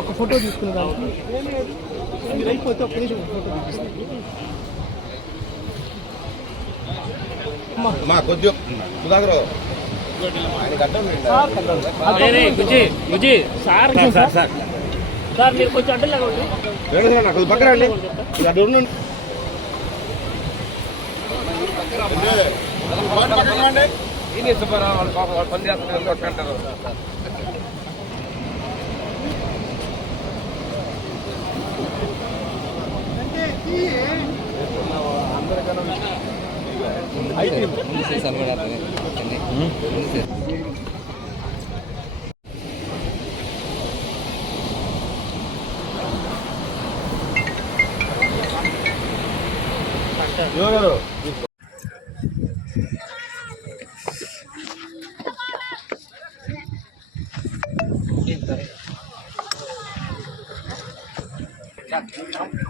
ఒక ఫోటో తీసుకునే దానికి మీరు అయిపోతే ఒక నిమిషం ఫోటో తీపిస్తాను. మా కొద్దిగా సుధాకర్ సార్ మీరు కొంచెం అడ్డు నాకు పక్కన రండి. అడ్డు ఉండండి. పని చేస్తున్నారు.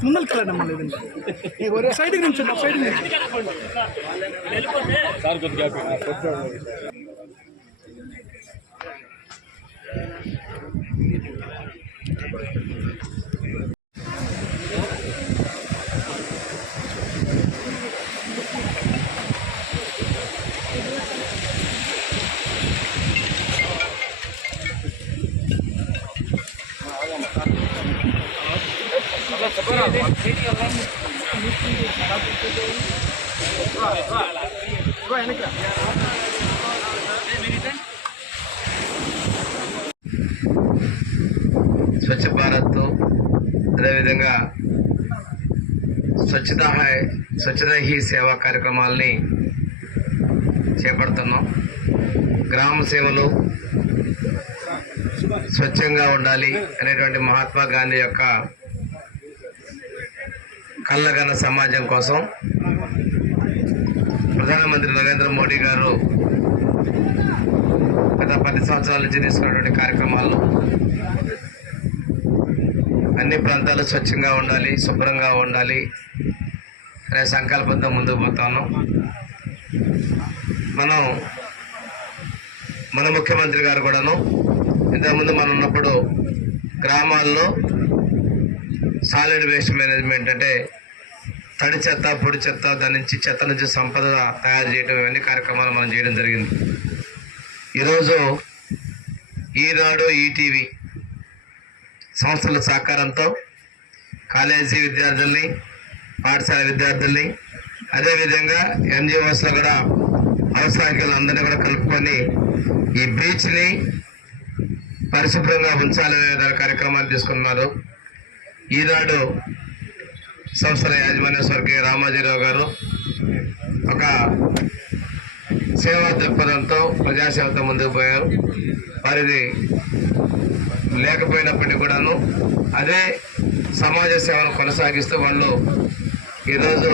ముందరికి వెళ్ళడం లేదండి. సైడ్కి నుంచి సైడ్ స్వచ్ఛ భారత్, అదేవిధంగా స్వచ్ఛతా హీ సేవా కార్యక్రమాలని చేపడుతున్నాం. గ్రామ సేవలు స్వచ్ఛంగా ఉండాలి అనేటువంటి మహాత్మా గాంధీ యొక్క కళ్ళగన్న సమాజం కోసం ప్రధానమంత్రి నరేంద్ర మోడీ గారు గత 10 సంవత్సరాల నుంచి తీసుకున్నటువంటి కార్యక్రమాలు అన్ని ప్రాంతాలు స్వచ్ఛంగా ఉండాలి, శుభ్రంగా ఉండాలి అనే సంకల్పంతో ముందుకు పోతాను. మన ముఖ్యమంత్రి గారు కూడాను ఇంతకుముందు మనం ఉన్నప్పుడు గ్రామాల్లో సాలిడ్ వేస్ట్ మేనేజ్మెంట్ అంటే తడి చెత్త, పొడి చెత్త, దాని నుంచి చెత్త నుంచి సంపద తయారు చేయడం, ఇవన్నీ కార్యక్రమాలు మనం చేయడం జరిగింది. ఈరోజు ఈనాడు, ఈటీవీ సంస్థల సహకారంతో కాలేజీ విద్యార్థుల్ని, పాఠశాల విద్యార్థుల్ని, అదేవిధంగా ఎన్జిఓస్లో కూడా అవసరానికి అందరినీ కూడా కలుపుకొని ఈ బీచ్ని పరిశుభ్రంగా ఉంచాలనే కార్యక్రమాన్ని తీసుకున్నారు. ఈనాడు సంస్థల యాజమాన్య స్వర్గీయ రామాజీరావు గారు ఒక సేవా దృక్పథంతో, ప్రజాసేవతో ముందుకు పోయారు. వారిది లేకపోయినప్పటికీ కూడాను అదే సమాజ సేవను కొనసాగిస్తూ వాళ్ళు ఈరోజు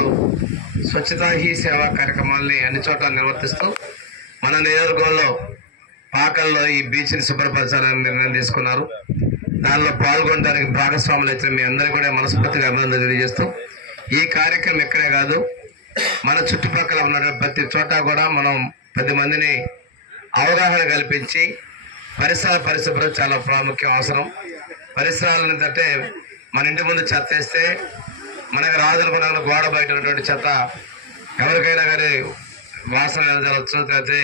స్వచ్ఛతా హీ సేవా కార్యక్రమాల్ని అన్ని చోట్ల నిర్వర్తిస్తూ మన నియోజకవర్గంలో పాకల్లో ఈ బీచ్ని శుభ్రపరచాలని నిర్ణయం తీసుకున్నారు. దానిలో పాల్గొనడానికి భాగస్వాములు అయితే మీ అందరికీ కూడా మనస్ఫూర్తిగా అభినందనలు తెలియజేస్తూ, ఈ కార్యక్రమం ఎక్కడే కాదు, మన చుట్టుపక్కల ఉన్న ప్రతి చోట కూడా మనం 10 మందిని అవగాహన కల్పించి పరిశుభ్రం చాలా ప్రాముఖ్యం, అవసరం. పరిసరాలను అంటే మన ఇంటి ముందు చెత్త వేస్తే మనకు రాదనుకున్న గోడ బయట ఉన్నటువంటి చెత్త ఎవరికైనా కానీ వాసన వెదజల్లవచ్చు, లేకపోతే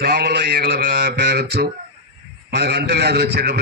దోమలు, ఈగలు పెరగచ్చు, మనకు అంటు వ్యాధులు వచ్చేటప్పుడు